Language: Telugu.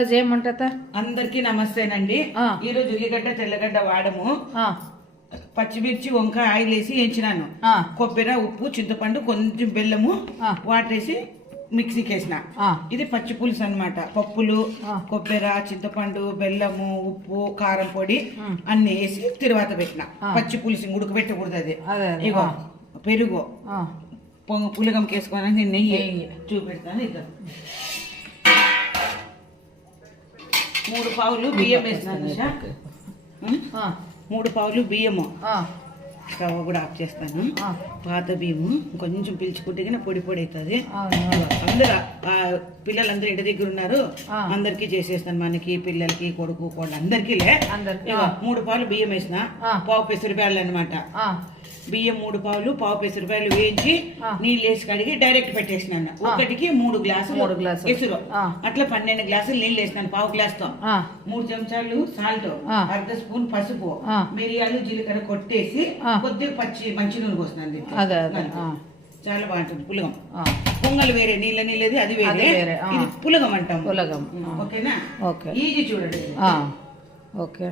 చేయమంటా అందరికి నమస్తేనండి. ఈ రోజు ఉల్లిగడ్డ తెల్లగడ్డ వాడము, పచ్చిమిర్చి వంకాయ ఆయిల్ వేసి వేయించినాను. కొబ్బరి, ఉప్పు, చింతపండు, కొంచెం బెల్లము వాటర్ వేసి మిక్సీకి వేసిన. ఇది పచ్చి పులుసు అన్నమాట. పప్పులు, కొబ్బరి, చింతపండు, బెల్లము, ఉప్పు, కారం పొడి అన్ని వేసి తిరువాత పెట్టిన. పచ్చి పులుసు ఉడకబెట్టకూడదు. అది ఇగో పెరుగు పులగం వేసుకోవాలని నెయ్యి చూపెడతాను. ఇక 3 పావులు బియ్యం వేసినాను. 3 పావులు బియ్యము. స్టవ్ కూడా ఆఫ్ చేస్తాను. పాత బియ్యము కొంచెం పిలుచుకుంటే పొడి పొడి అవుతుంది. అందరూ పిల్లలందరూ ఇంటి దగ్గర ఉన్నారు, అందరికి చేసేస్తాను. మనకి పిల్లలకి కొడుకు కోళ్ళు అందరికీ 3 పావులు బియ్యం వేసిన. పావు పెసరబ్యాళ్ళు అనమాట. బియ్యం 3 పావులు, పావు పెసరబ్యాళ్ళు వేయించి నీళ్ళు వేసి కడిగి డైరెక్ట్ పెట్టేసినాను. ఒకటికి 3 గ్లాసులు ఎసురు, అట్లా 12 గ్లాసులు నీళ్ళు వేసినాను. పావు గ్లాస్ తో 3 చెంచాలు సాల్ట్, అర్ధ స్పూన్ పసుపు, మిరియాలు, జీలకర్ర కొట్టేసి కొద్దిగా మంచి నూనె పోసినాను. చాలా బాగుంటుంది పులగం. పొంగల్ వేరే, నీళ్ళది అది వేరే, ఇది పులగం అంటాం. ఓకేనా? ఈజీ చూడండి. ఓకే.